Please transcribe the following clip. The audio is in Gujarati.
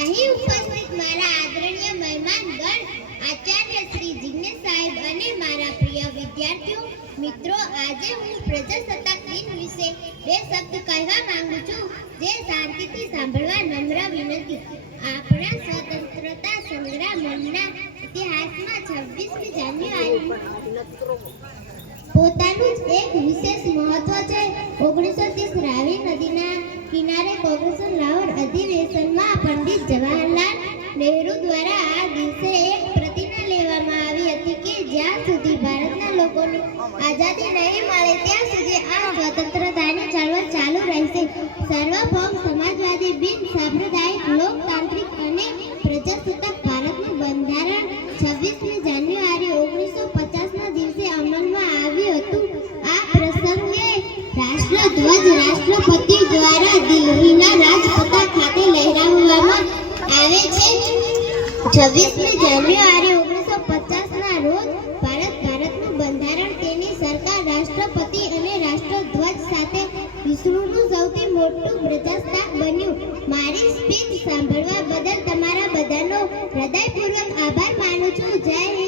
અહીં ઉપસ્થિત મારા આદરણીય મહેમાનગણ, આચાર્ય શ્રી જિગ્નેશ સાહેબ અને મારા પ્રિય વિદ્યાર્થીઓ મિત્રો, આજે હું પ્રજાસત્તાક દિન વિશે બે શબ્દ કહેવા માંગુ છું, જે શાંતિથી સાંભળવા નમ્ર વિનંતી. આપણા સ્વતંત્રતા સંગ્રામના ઇતિહાસમાં 26મી જાન્યુઆરી પોતાનું જ એક વિશેષ મહત્વ છે. 1930 રાવી નદીના કિનારે કોંગ્રેસ લાહોર અધિવેશનમાં પંડિત જવાહરલાલ નહેરુ દ્વારા આ દિવસે એક પ્રતિજ્ઞા લેવામાં આવી હતી કે જ્યાં સુધી ભારતના લોકોને આઝાદી નહીં મળે ત્યાં સુધી આ સ્વતંત્રતાની ચળવળ ચાલુ રહેશે. સાર્વભૌમ સમાજવાદી બિન સાંપ્રદાયિક લોકતાંત્રિક અને પ્રજાસત્તાક ભારતનું બંધારણ 26મી જાન્યુઆરી 1950ના દિવસે અમલમાં આવ્યું હતું. આ પ્રસંગે રાષ્ટ્રધ્વજ રાષ્ટ્રપતિ દ્વારા દિલ્હીના રાજપથ ખાતે લહેરાવવામાં આવે છે. 26મી જાન્યુઆરી 1950ના રોજ ભારતનું બંધારણ, તેની સરકાર, રાષ્ટ્રપતિ અને રાષ્ટ્રધ્વજ સાથે વિશ્વનું સૌથી મોટું પ્રજાસત્તાક બન્યું. મારી સ્પીચ સાંભળવા બદલ તમારા બધાનો હૃદયપૂર્વક આભાર માનું છું. જય હિન્દ.